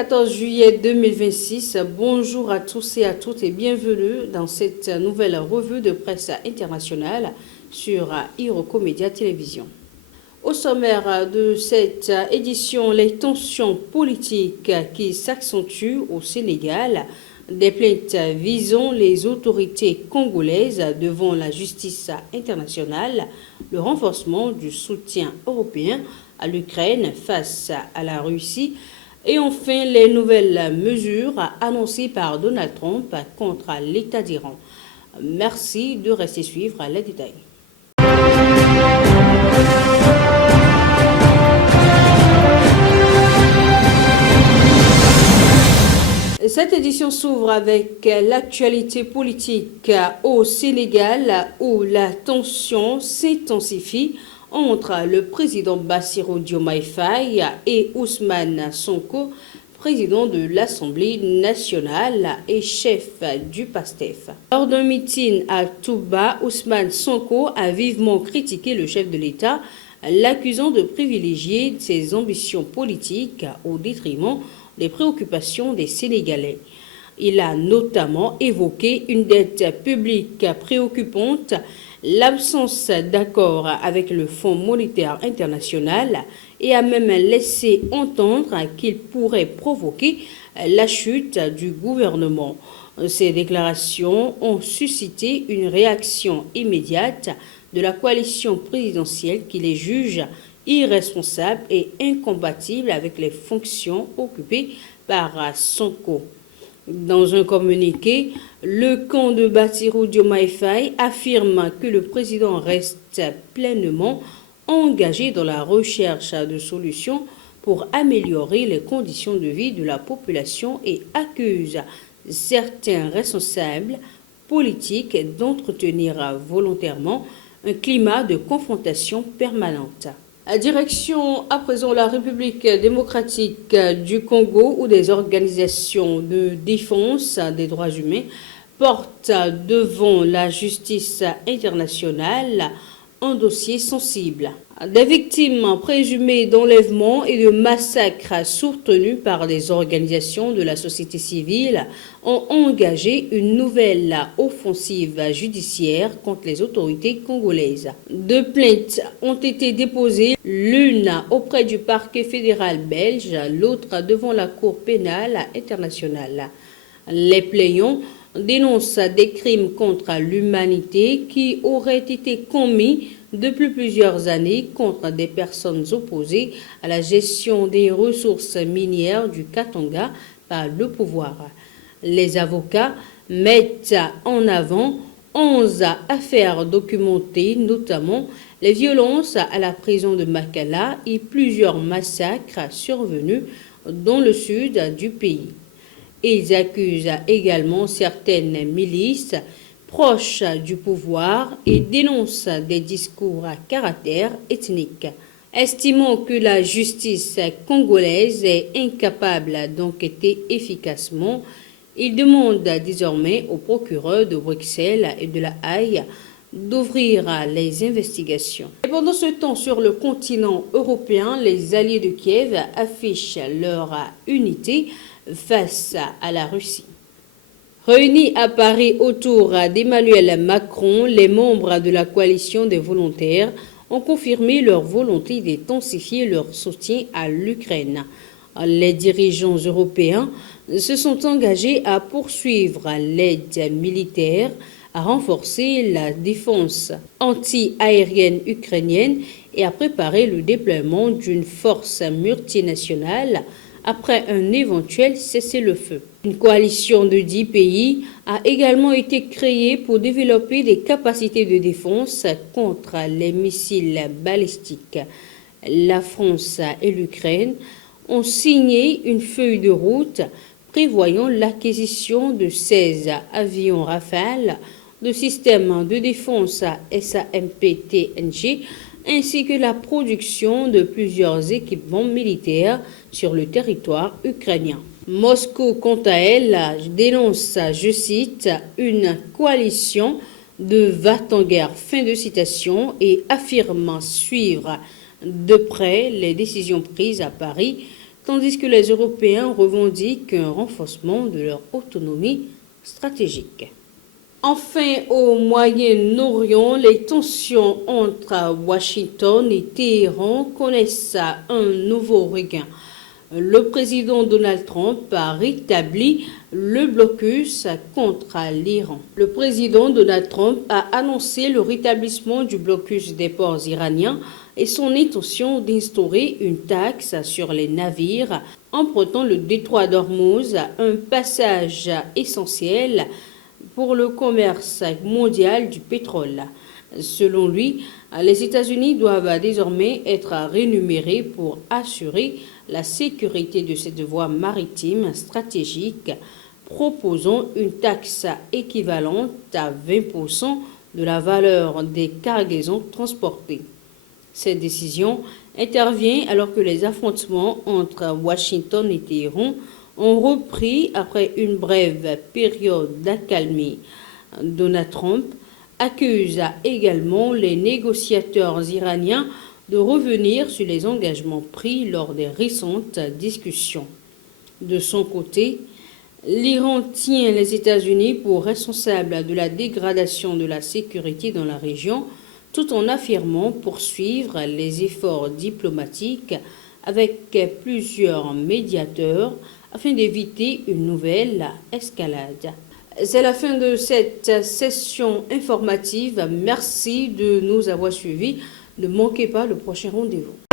14 juillet 2026, bonjour à tous et à toutes et bienvenue dans cette nouvelle revue de presse internationale sur Iroko Média Télévision. Au sommaire de cette édition, les tensions politiques qui s'accentuent au Sénégal, des plaintes visant les autorités congolaises devant la justice internationale, le renforcement du soutien européen à l'Ukraine face à la Russie, et enfin, les nouvelles mesures annoncées par Donald Trump contre l'État d'Iran. Merci de rester suivre les détails. Cette édition s'ouvre avec l'actualité politique au Sénégal où la tension s'intensifie entre le président Bassirou Diomaye Faye et Ousmane Sonko, président de l'Assemblée nationale et chef du PASTEF. Lors d'un meeting à Touba, Ousmane Sonko a vivement critiqué le chef de l'État, l'accusant de privilégier ses ambitions politiques au détriment des préoccupations des Sénégalais. Il a notamment évoqué une dette publique préoccupante, l'absence d'accord avec le Fonds monétaire international et a même laissé entendre qu'il pourrait provoquer la chute du gouvernement. Ces déclarations ont suscité une réaction immédiate de la coalition présidentielle qui les juge irresponsables et incompatibles avec les fonctions occupées par Sonko. Dans un communiqué, le camp de Bassirou Diomaye Faye affirme que le président reste pleinement engagé dans la recherche de solutions pour améliorer les conditions de vie de la population et accuse certains responsables politiques d'entretenir volontairement un climat de confrontation permanente. Direction à présent la République démocratique du Congo où des organisations de défense des droits humains portent devant la justice internationale un dossier sensible. Des victimes présumées d'enlèvements et de massacres soutenus par des organisations de la société civile ont engagé une nouvelle offensive judiciaire contre les autorités congolaises. Deux plaintes ont été déposées, l'une auprès du parquet fédéral belge, l'autre devant la Cour pénale internationale. Les plaignants dénoncent des crimes contre l'humanité qui auraient été commis depuis plusieurs années contre des personnes opposées à la gestion des ressources minières du Katanga par le pouvoir. Les avocats mettent en avant 11 affaires documentées, notamment les violences à la prison de Makala et plusieurs massacres survenus dans le sud du pays. Ils accusent également certaines milices proches du pouvoir et dénoncent des discours à caractère ethnique. Estimant que la justice congolaise est incapable d'enquêter efficacement, ils demandent désormais au procureur de Bruxelles et de La Haye d'ouvrir les investigations. Et pendant ce temps, sur le continent européen, les alliés de Kiev affichent leur unité face à la Russie. Réunis à Paris autour d'Emmanuel Macron, les membres de la coalition des volontaires ont confirmé leur volonté d'intensifier leur soutien à l'Ukraine. Les dirigeants européens se sont engagés à poursuivre l'aide militaire, à renforcer la défense anti-aérienne ukrainienne et à préparer le déploiement d'une force multinationale après un éventuel cessez-le-feu. Une coalition de 10 pays a également été créée pour développer des capacités de défense contre les missiles balistiques. La France et l'Ukraine ont signé une feuille de route prévoyant l'acquisition de 16 avions Rafale, de systèmes de défense SAMP-TNG, ainsi que la production de plusieurs équipements militaires sur le territoire ukrainien. Moscou, quant à elle, dénonce, je cite, une coalition de va-t-en-guerre, fin de citation, et affirme suivre de près les décisions prises à Paris tandis que les Européens revendiquent un renforcement de leur autonomie stratégique. Enfin, au Moyen-Orient, les tensions entre Washington et Téhéran connaissent un nouveau regain. Le président Donald Trump a rétabli le blocus contre l'Iran. Le président Donald Trump a annoncé le rétablissement du blocus des ports iraniens et son intention d'instaurer une taxe sur les navires empruntant le détroit d'Ormuz, un passage essentiel pour le commerce mondial du pétrole. Selon lui, les États-Unis doivent désormais être rémunérés pour assurer la sécurité de cette voie maritime stratégique, proposant une taxe équivalente à 20% de la valeur des cargaisons transportées. Cette décision intervient alors que les affrontements entre Washington et Téhéran ont repris après une brève période d'accalmie. Donald Trump accuse également les négociateurs iraniens de revenir sur les engagements pris lors des récentes discussions. De son côté, l'Iran tient les États-Unis pour responsables de la dégradation de la sécurité dans la région, tout en affirmant poursuivre les efforts diplomatiques avec plusieurs médiateurs afin d'éviter une nouvelle escalade. C'est la fin de cette session informative. Merci de nous avoir suivis. Ne manquez pas le prochain rendez-vous.